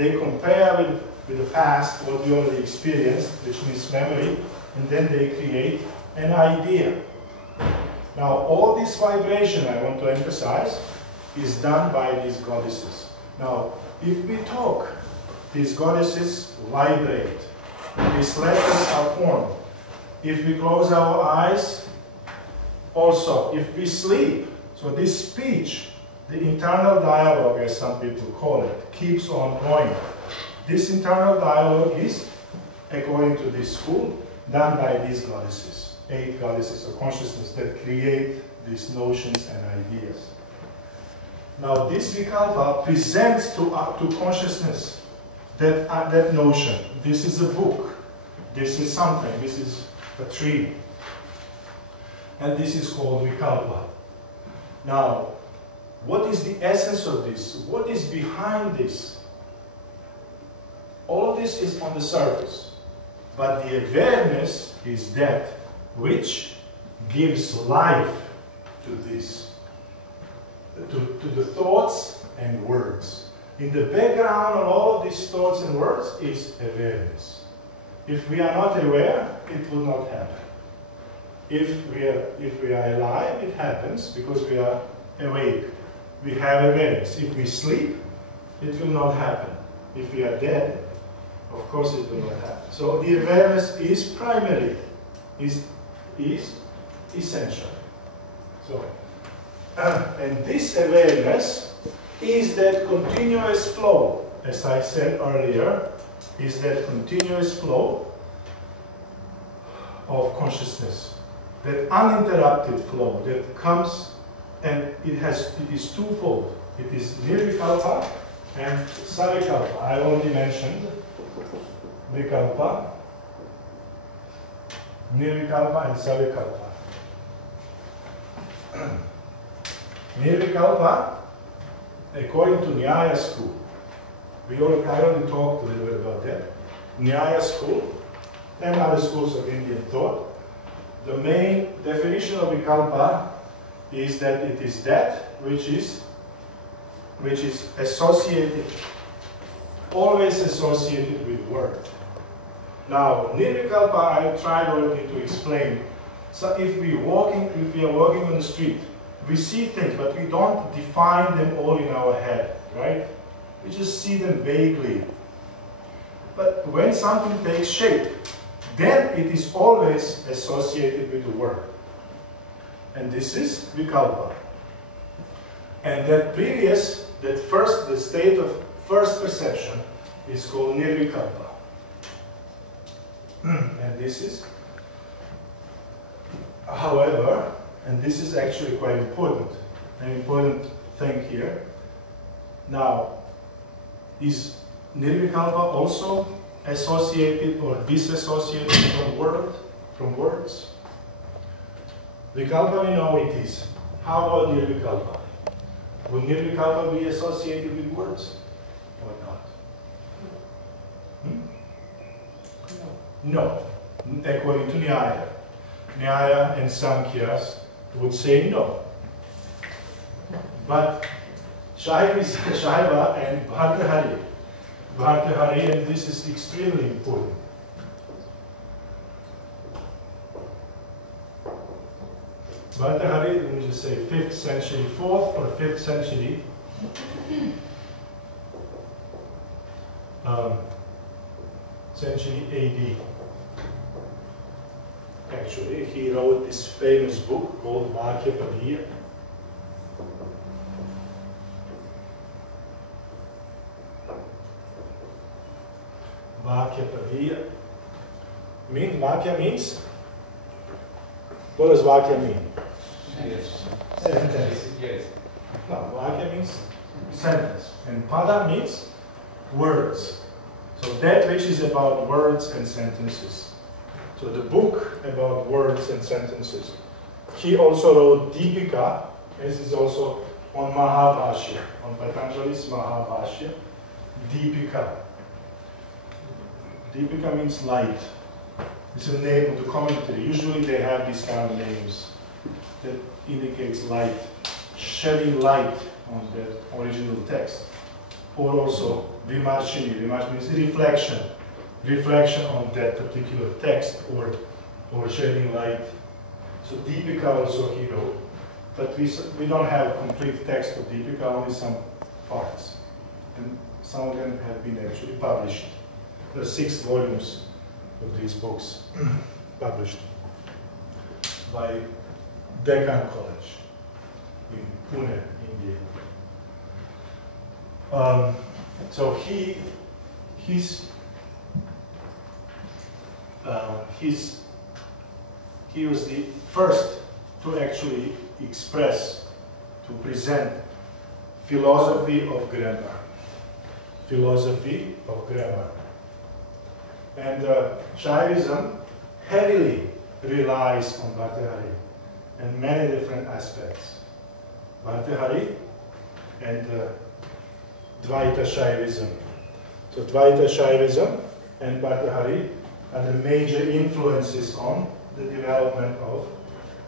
they compare with the past, what we already experienced, which means memory, and then they create an idea. Now, all this vibration, I want to emphasize, is done by these goddesses. Now, if we talk, these goddesses vibrate. These letters are formed. If we close our eyes, also, if we sleep, so this speech, the internal dialogue, as some people call it, keeps on going. This internal dialogue is, according to this school, done by these goddesses, 8 goddesses of consciousness that create these notions and ideas. Now, this Vikalpa presents to consciousness that notion. This is a book. This is something. This is a tree. And this is called Vikalpa. Now, what is the essence of this? What is behind this? All of this is on the surface. But the awareness is that which gives life to this, to the thoughts and words. In the background of all of these thoughts and words is awareness. If we are not aware, it will not happen. If we are alive, it happens because we are awake. We have awareness. If we sleep, it will not happen. If we are dead, of course it will not happen. So the awareness is primary, is essential. So, and this awareness is that continuous flow, as I said earlier, is that continuous flow of consciousness, that uninterrupted flow that comes, and it is twofold. It is Nirvikalpa and Savikalpa. I already mentioned Vikalpa, Nirvikalpa and Savikalpa. Nirvikalpa, according to Nyaya school, I already talked a little bit about that. Nyaya school and other schools of Indian thought, the main definition of Vikalpa is that it is that which is associated, always associated with word. Now, Nirvikalpa, I tried already to explain. So if we are walking on the street, we see things, but we don't define them all in our head, right? We just see them vaguely. But when something takes shape, then it is always associated with the word. And this is Vikalpa. And the state of first perception is called Nirvikalpa. And this is, however, and this is actually quite important, an important thing here. Now, is Nirvikalpa also associated or disassociated from words? Vikalpa, we know it is. How about Nirvikalpa? Will Nirvikalpa be associated with words or not? No. According to Nyaya. Nyaya and Sankhya would say no. But Shaiva and Bhartahari, and this is extremely important. Bhartahari, let me just say 5th century, 4th or 5th century AD. Actually, he wrote this famous book called Mātṛkā. Vakya means, what does Vakya mean? Yes. Sentence. Yes. No, Vakya means sentence. And Pada means words. So that which is about words and sentences. So the book about words and sentences. He also wrote Deepika. This is also on Mahabhashya, on Patanjali's Mahabhashya. Deepika. Deepika means light. It's the name of the commentary. Usually they have these kind of names that indicates light, shedding light on the original text, or also vimarshini. Vimarshini means reflection. Reflection on that particular text or shedding light. So Deepika also he wrote, but we don't have a complete text of Deepika, only some parts. And some of them have been actually published. There are 6 volumes of these books published by Deccan College in Pune, India. So he was the first to actually express, to present philosophy of grammar. Philosophy of grammar. And Shaivism heavily relies on Bhartahari in many different aspects. Bhartahari and Dvaita Shaivism. So Dvaita Shaivism and Bhartahari are the major influences on the development of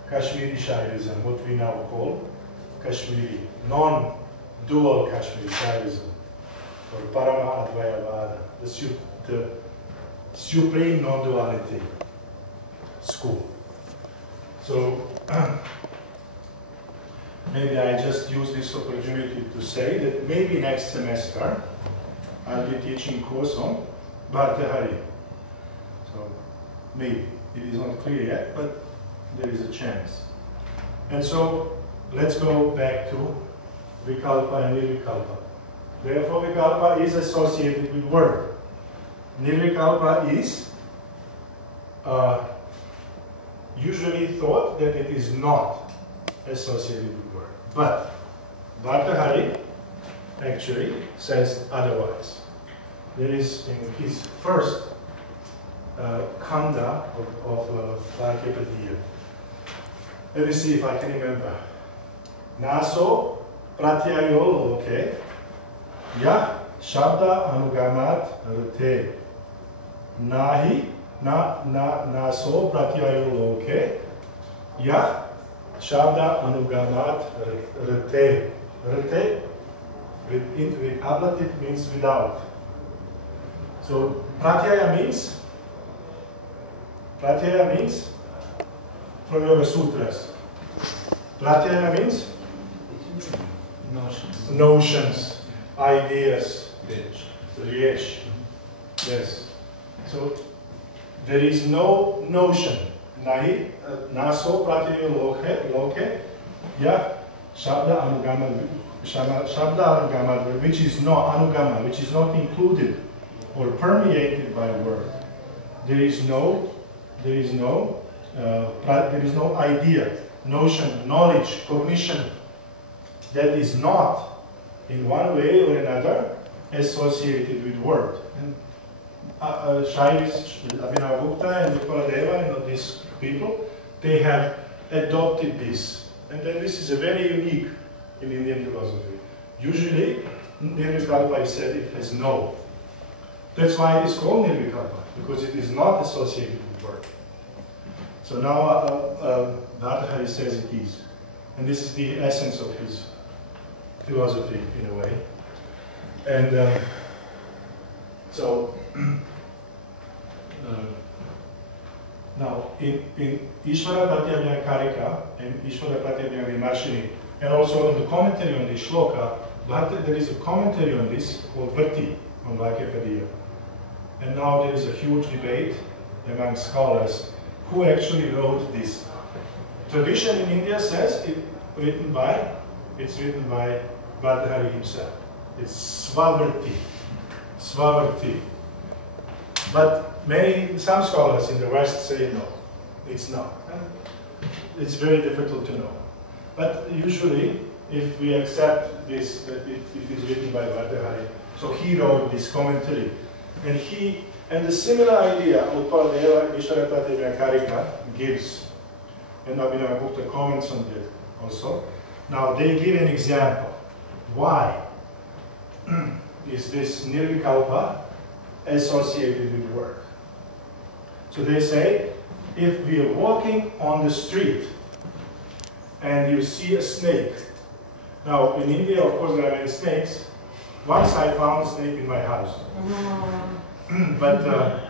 Kashmir Shaivism, what we now call Kashmiri, non-dual Kashmir Shaivism, or Parama Advayavada, the supreme non-duality school. So maybe I just use this opportunity to say that maybe next semester I'll be teaching course on Bhartahari. So maybe. It is not clear yet, but there is a chance. And so let's go back to Vikalpa and Nirvikalpa. Therefore, Vikalpa is associated with word. Nirvikalpa is usually thought that it is not associated with word. But Bhartahari actually says otherwise. There is in his first Khanda of Bhagavad-gītā. Let me see if I can remember. Naso pratyayo loke yah shabda anugamat rate. Nahi naso pratyayo loke yah shabda anugamat rate. Rate with ablative means without. So pratyaya means from Yoga Sutras. Pratyaya means notions, ideas, riesh. Yes. So there is no notion. Nahi naso pratyaya loke ya shabda anugama, which is not anugama, which is not included or permeated by word. There is no idea, notion, knowledge, cognition that is not, in one way or another, associated with word. And Shaivis, Abhinavagupta and Nicoladeva and all these people, they have adopted this. And then this is a very unique in Indian philosophy. Usually, Nirvikalpa is said it has no. That's why it is called Nirvikalpa, because it is not associated with word. So now Bhartahari says it is. And this is the essence of his philosophy, in a way. And now, in Ishvara Pratyabhyakarika and Ishvara Pratyabhyavimarshini, and also in the commentary on this shloka, there is a commentary on this called Vrti on Vakyapadiyya. And now there is a huge debate among scholars who actually wrote this. Tradition in India says it's written by Bhartahari himself. It's Svavrti. But some scholars in the West say no, it's not. And it's very difficult to know. But usually, if we accept this, that it is written by Bhartahari, so he wrote this commentary. And the similar idea Utpaladeva Ishvara Pratyabhyakarika gives, and Abhinavagupta comments on it also. Now they give an example. Why is this Nirvikalpa associated with word? So they say, if we are walking on the street and you see a snake. Now in India, of course, there are many snakes, Once I found a snake in my house. But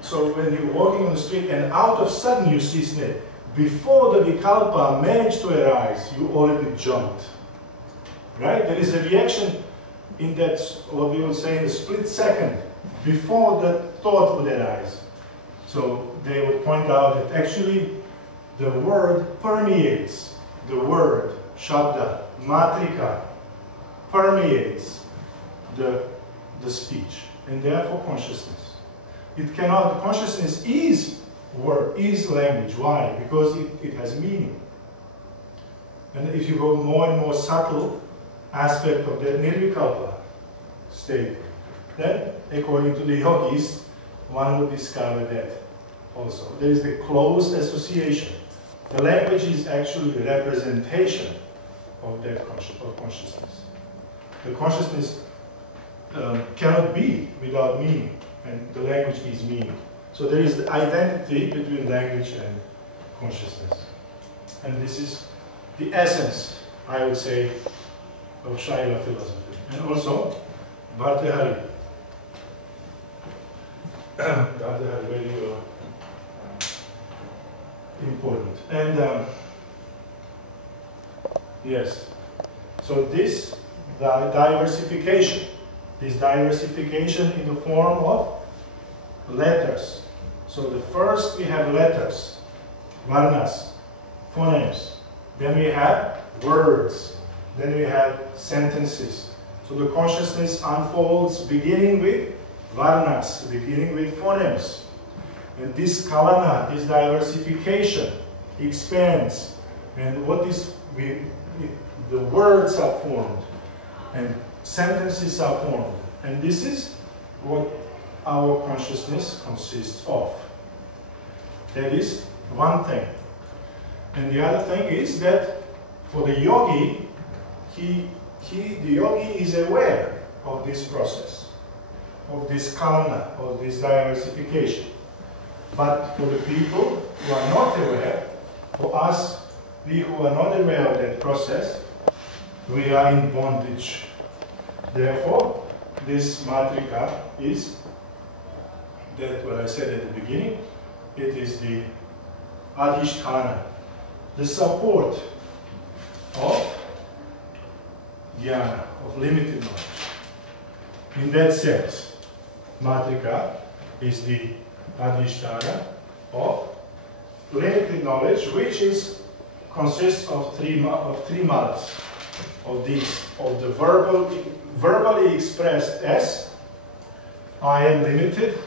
so when you're walking on the street and out of sudden you see snake, before the vikalpa managed to arise, you already jumped. Right? There is a reaction in that, what we would say, in a split second before the thought would arise. So they would point out that actually the word permeates, the word, shabda, Mātṛkā, permeates the speech, and therefore consciousness. It cannot, consciousness is word, is language. Why? Because it has meaning. And if you go more and more subtle aspect of the nirvikalpa state, then according to the yogis, one would discover that also. There is the close association. The language is actually a representation of that consciousness. The consciousness cannot be without meaning, and the language is meaning. So there is the identity between language and consciousness. And this is the essence, I would say, of Shaiva philosophy. And also, Bhartahari. Bhartahari, very important. And yes, so this diversification in the form of letters. So the first we have letters, varnas, phonemes. Then we have words. Then we have sentences. So the consciousness unfolds beginning with varnas, beginning with phonemes. And this kalana, this diversification, expands. And what is, the words are formed, and sentences are formed. And this is what our consciousness consists of. That is one thing. And the other thing is that for the yogi, the yogi is aware of this process, of this kalana, of this diversification. But for the people who are not aware, for us, we who are not aware of that process, we are in bondage. Therefore, this Mātṛkā is that what I said at the beginning, it is the adhisthana, the support of jnana, of limited knowledge. In that sense, Mātṛkā is the adhisthana of limited knowledge, which consists of three malas, of the verbally expressed as I am limited,